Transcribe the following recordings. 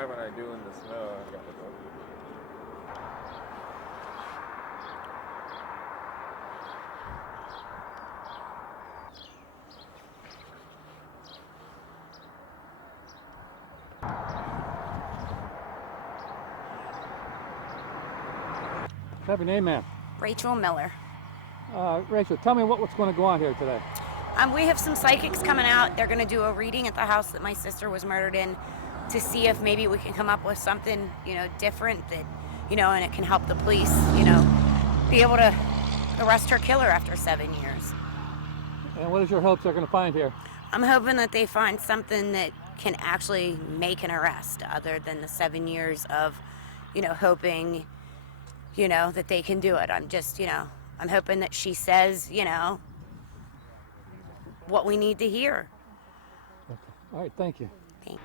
driving I do in the snow. I gotta go. What's your name, ma'am? Rachel Miller. Rachel, tell me what's going to go on here today. We have some psychics coming out. They're going to do a reading at the house that my sister was murdered in to see if maybe we can come up with something, different that, and it can help the police, be able to arrest her killer after 7 years. And what is your hopes they're going to find here? I'm hoping that they find something that can actually make an arrest other than the 7 years of, hoping, that they can do it. I'm just, I'm hoping that she says, what we need to hear. Okay. All right, thank you. Thanks.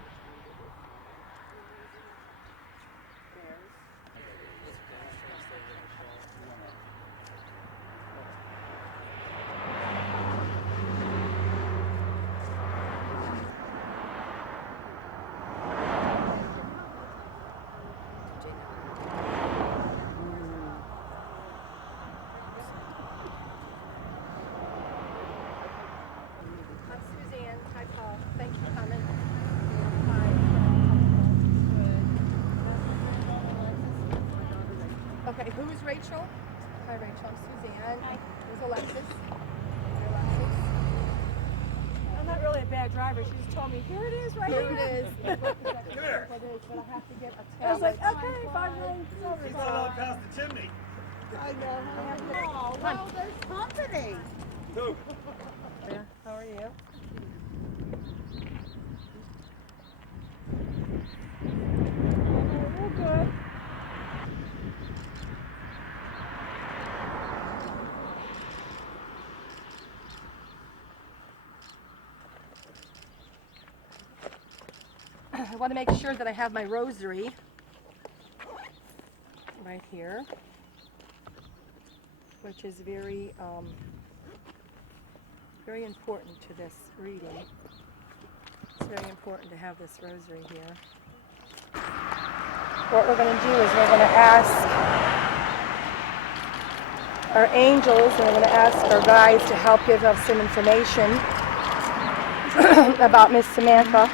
Thank you for coming. Okay, who is Rachel? Hi, Rachel. I'm Suzanne. Hi. There's Alexis. Hi, Alexis. I'm not really a bad driver. She just told me, here it is, right here. Here it is. Here. But I have to get a I was like, tablet. okay, 5 minutes over. He's not allowed past the chimney. I know. I have to. Oh, well, there's company. Who? Yeah. How are you? We're good. I want to make sure that I have my rosary right here, which is very important to this reading. It's very important to have this rosary here. What we're going to do is we're going to ask our angels and we're going to ask our guides to help give us some information about Miss Samantha.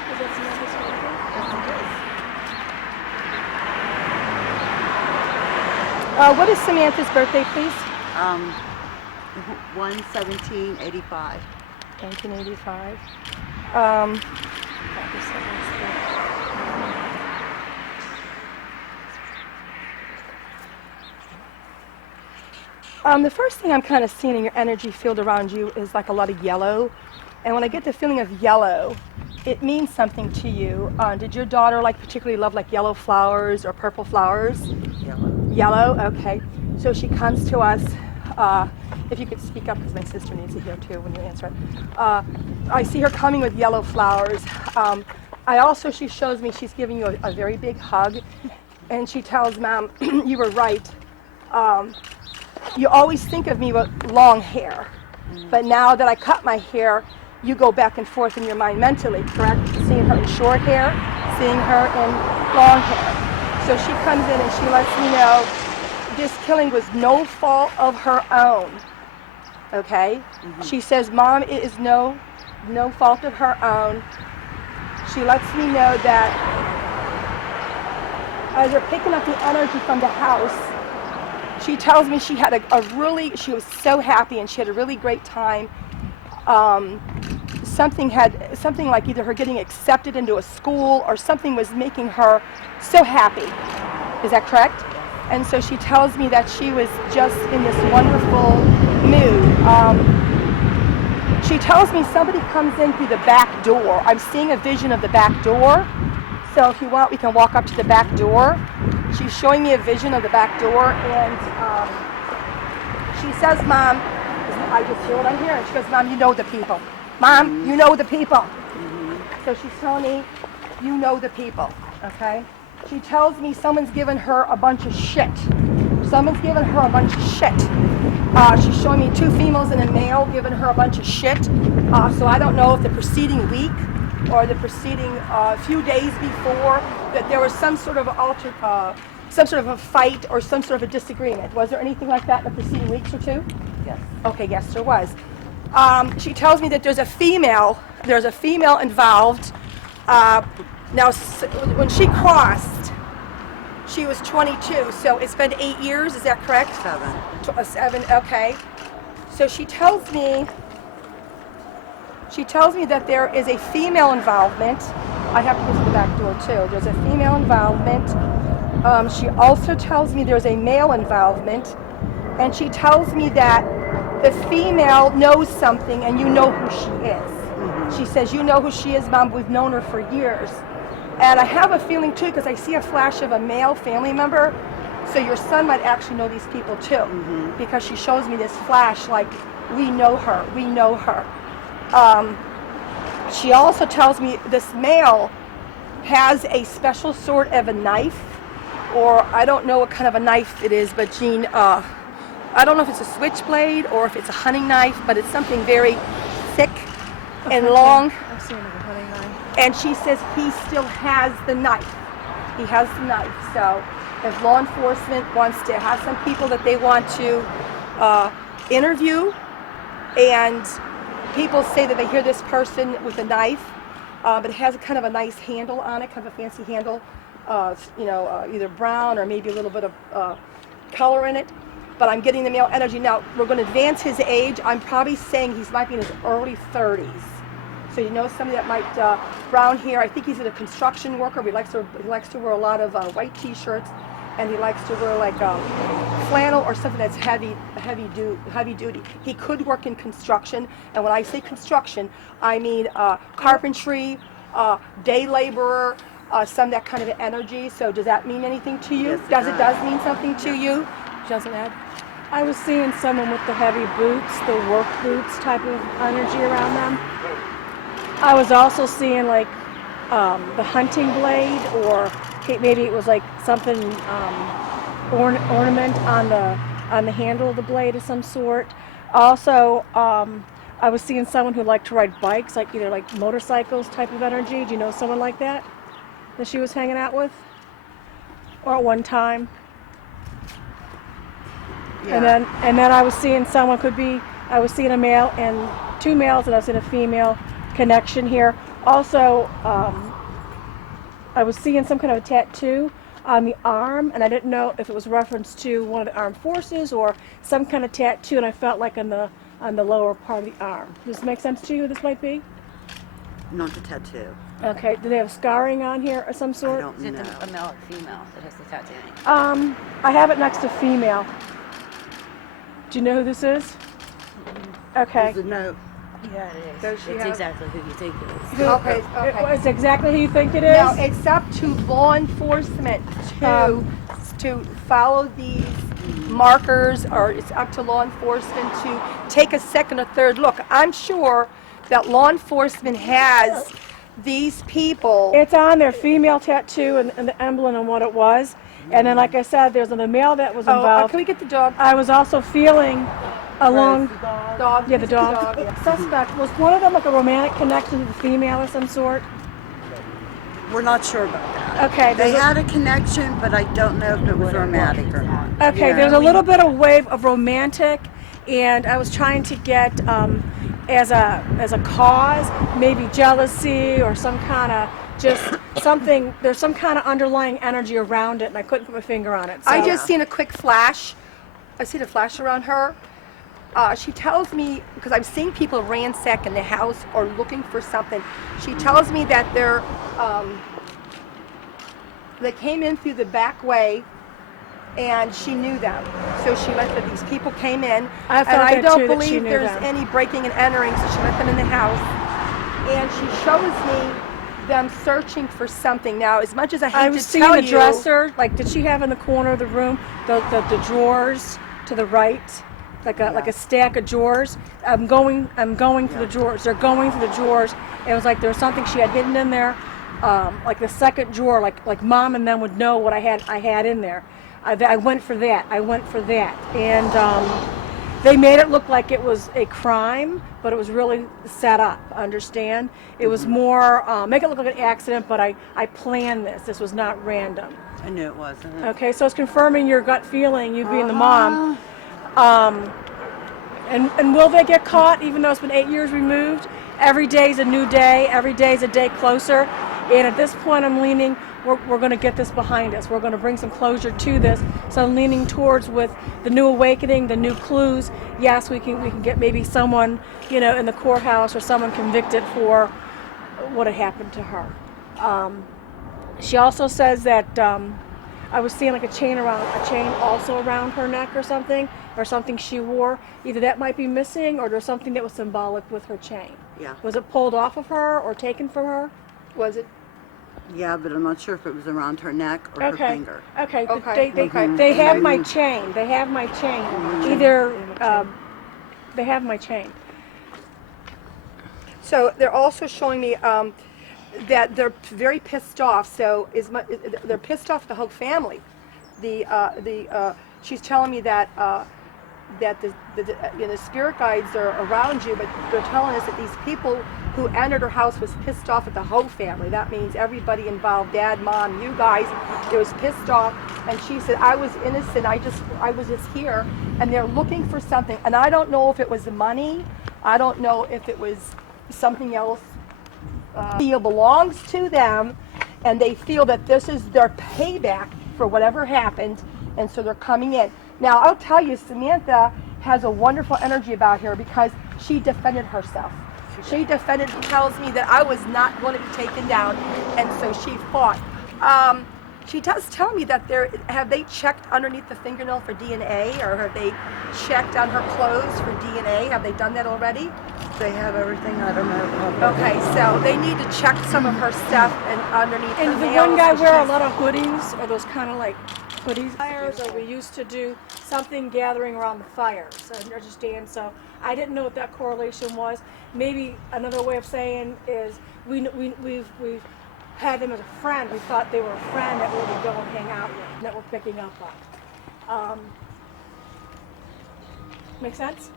What is Samantha's birthday, please? 1/17/85. 1985. The first thing I'm kind of seeing in your energy field around you is like a lot of yellow. And when I get the feeling of yellow, it means something to you. Did your daughter particularly love yellow flowers or purple flowers? Yellow. Yellow, okay. So she comes to us. If you could speak up, because my sister needs to hear too when you answer it. I see her coming with yellow flowers. She shows me she's giving you a very big hug, and she tells Mom, you were right. You always think of me with long hair, but now that I cut my hair, you go back and forth in your mind mentally, correct? Seeing her in short hair, seeing her in long hair. So she comes in and she lets me know this killing was no fault of her own, okay? Mm-hmm. She says, Mom, it is no fault of her own. She lets me know that as they're picking up the energy from the house, she tells me she had she was so happy and she had a really great time. Something like either her getting accepted into a school or something was making her so happy. Is that correct? And so she tells me that she was just in this wonderful mood. She tells me somebody comes in through the back door. I'm seeing a vision of the back door. So if you want, we can walk up to the back door. She's showing me a vision of the back door, and she says, Mom, I just hear what I hear, and she goes, Mom, you know the people. Mom, you know the people. Mm-hmm. So she's telling me, you know the people, okay? She tells me someone's given her a bunch of shit. Someone's given her a bunch of shit. She's showing me 2 females and a male giving her a bunch of shit. So I don't know if the preceding week or the preceding few days before that there was some sort of some sort of a fight or some sort of a disagreement? Was there anything like that in the preceding weeks or two? Yes. Okay, yes, there was. She tells me that there's a female involved. Now, when she crossed, she was 22, so it's been 8 years, is that correct? 7. 7, okay. So she tells me that there is a female involvement. I have to go to the back door too. There's a female involvement. She also tells me there's a male involvement, and she tells me that the female knows something and you know who she is. She says, you know who she is, Mom, we've known her for years. And I have a feeling too, because I see a flash of a male family member, so your son might actually know these people too, because she shows me this flash like, we know her, we know her. She also tells me this male has a special sort of a knife, or I don't know what kind of a knife it is, but Jean, I don't know if it's a switchblade or if it's a hunting knife, but it's something very thick and long. I've seen it with a hunting knife. And she says he still has the knife. He has the knife. So if law enforcement wants to have some people that they want to interview, and people say that they hear this person with a knife, but it has a kind of a nice handle on it, kind of a fancy handle, either brown or maybe a little bit of color in it. But I'm getting the male energy. Now, we're going to advance his age. I'm probably saying he might be in his early 30s. So you know somebody that might, brown hair. I think he's a construction worker. He likes to wear a lot of white t-shirts, and he likes to wear like flannel or something that's heavy duty. He could work in construction, and when I say construction, I mean carpentry, day laborer, some that kind of energy. So does that mean anything to you? Yes, it does mean something to you? Doesn't Ed? I was seeing someone with the heavy boots, the work boots type of energy around them. I was also seeing like the hunting blade, or maybe it was like something ornament on the handle of the blade of some sort. Also, I was seeing someone who liked to ride bikes, like either like motorcycles type of energy. Do you know someone like that she was hanging out with, or at one time? Yeah. And then I was seeing someone I was seeing a male and 2 males, and I was seeing a female connection here. Also, I was seeing some kind of a tattoo on the arm, and I didn't know if it was reference to one of the armed forces or some kind of tattoo, and I felt like on the lower part of the arm. Does this make sense to you, who this might be? Not the tattoo. Okay, do they have scarring on here of some sort? I don't Is it know. a male or female that has the tattoo? I have it next to female. Do you know who this is? Okay. There's a note. Yeah, it is. Does she It's have- exactly who you think it is. Okay. It's exactly who you think it is? Now, it's up to law enforcement to follow these markers, or it's up to law enforcement to take a second or third look. I'm sure that law enforcement has these people. It's on their female tattoo and the emblem and what it was. And then, like I said, there's another male that was involved. Can we get the dog? I was also feeling along. Dog. Yeah, the dog. Yeah. Suspect, was one of them like a romantic connection to the female of some sort? We're not sure about that. Okay. They there's a- had a connection, but I don't know if it was romantic or not. Okay, Yeah. there's a little bit of wave of romantic, and I was trying to get as a cause, maybe jealousy or some kind of just something. There's some kind of underlying energy around it, and I couldn't put my finger on it. So. I just seen a quick flash. I seen a flash around her. She tells me, because I'm seeing people ransacking the house or looking for something. She tells me that they came in through the back way, and she knew them. So she let these people came in, I and felt I that don't too, that she believe knew there's them. any breaking and entering. So she let them in the house, and she shows me them searching for something. Now, as much as I hate I to was seeing tell the you, dresser. Like, did she have in the corner of the room the drawers to the right, like a stack of drawers? I'm going through the drawers. They're going through the drawers. It was like there was something she had hidden in there, like the second drawer. Like Mom and them would know what I had in there. I went for that. And They made it look like it was a crime, but it was really set up, understand? It was more, make it look like an accident, but I planned this. This was not random. I knew it wasn't. Okay, so it's confirming your gut feeling, you being the mom. And will they get caught, even though it's been 8 years removed? Every day is a new day. Every day is a day closer. And at this point, I'm leaning, we're going to get this behind us. We're going to bring some closure to this. So I'm leaning towards with the new awakening, the new clues. Yes, we can get maybe someone, in the courthouse or someone convicted for what had happened to her. She also says that I was seeing like a chain also around her neck or something she wore. Either that might be missing or there's something that was symbolic with her chain. Yeah. Was it pulled off of her or taken from her? Was it? Yeah, but I'm not sure if it was around her neck or her finger. Okay. Okay. They have my chain. They have my chain. Either they have my chain. So they're also showing me that they're very pissed off. So they're pissed off the whole family. She's telling me that the spirit guides are around you, but they're telling us that these people who entered her house was pissed off at the whole family. That means everybody involved, dad, mom, you guys. It was pissed off, and she said, I was innocent. I was just here, and they're looking for something, and I don't know if it was the money. I don't know if it was something else. Feel belongs to them, and they feel that this is their payback for whatever happened, and so they're coming in. Now, I'll tell you, Samantha has a wonderful energy about her because she defended herself. She tells me that I was not going to be taken down, and so she fought. She does tell me that have they checked underneath the fingernail for DNA, or have they checked on her clothes for DNA? Have they done that already? They have everything. I don't know. Okay, so they need to check some of her stuff and underneath her And the nails. one guy wear a lot of hoodies, or those kind of like hoodies. Fires, or we used to do something gathering around the fires. I understand. So I didn't know what that correlation was. Maybe another way of saying is we've had them as a friend. We thought they were a friend that we would go and hang out with, that we're picking up on. Make sense?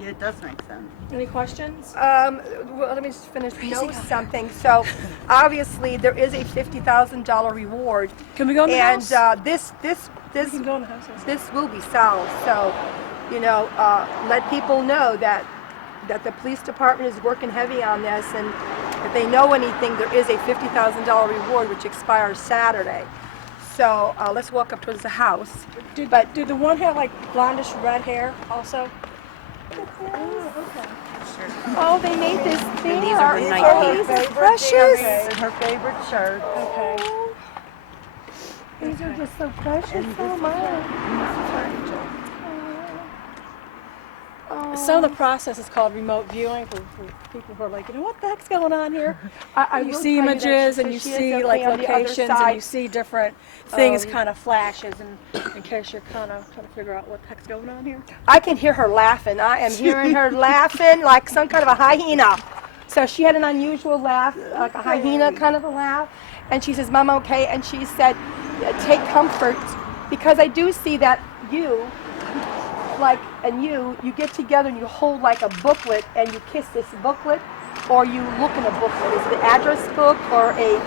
Yeah, it does make sense. Any questions? Well, let me just finish know something. So, obviously, there is a $50,000 reward. Can we go in the house? And We can go in the house. this will be solved. So, let people know that the police department is working heavy on this, and if they know anything, there is a $50,000 reward which expires Saturday. So let's walk up towards the house. Did the one have like blondish red hair also? Oh, they made this thing. these are her night These pants. are precious. Her favorite shirt. Okay. These are just so precious. So much. Some of the process is called remote viewing for people who are like, what the heck's going on here? You will see tell you that images she and you says she is see okay like on the other locations side. and you see different things kind of flashes, and in case you're kind of trying to figure out what the heck's going on here. I can hear her laughing. I am hearing her laughing like some kind of a hyena. So she had an unusual laugh, like a hyena kind of a laugh. And she says, Mom, okay? And she said, take comfort, because I do see that you get together and you hold like a booklet and you kiss this booklet, or you look in a booklet. Is it an address book or a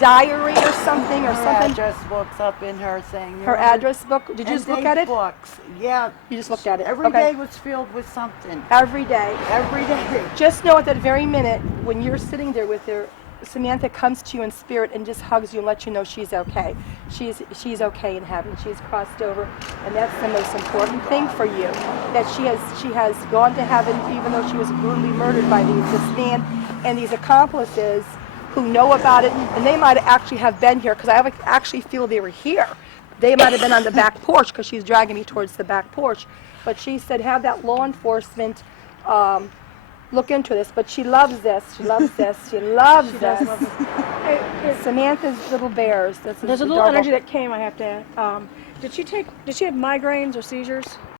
diary or something or Her something? address book's up in her thing. Her address book? Did you just look at it? Books. Yeah. You just looked at it. Every Okay. day was filled with something. Every day. Every day. Just know at that very minute when you're sitting there with her, Samantha comes to you in spirit and just hugs you and lets you know she's okay. She's okay in heaven. She's crossed over, and that's the most important thing for you. That she has gone to heaven, even though she was brutally murdered by this man and these accomplices who know about it, and they might actually have been here, because I actually feel they were here. They might have been on the back porch, because she's dragging me towards the back porch. But she said, have that law enforcement look into this. But she loves this. She loves this. She loves this. Samantha's little bears. There's a little energy that came. I have to. Did she have migraines or seizures?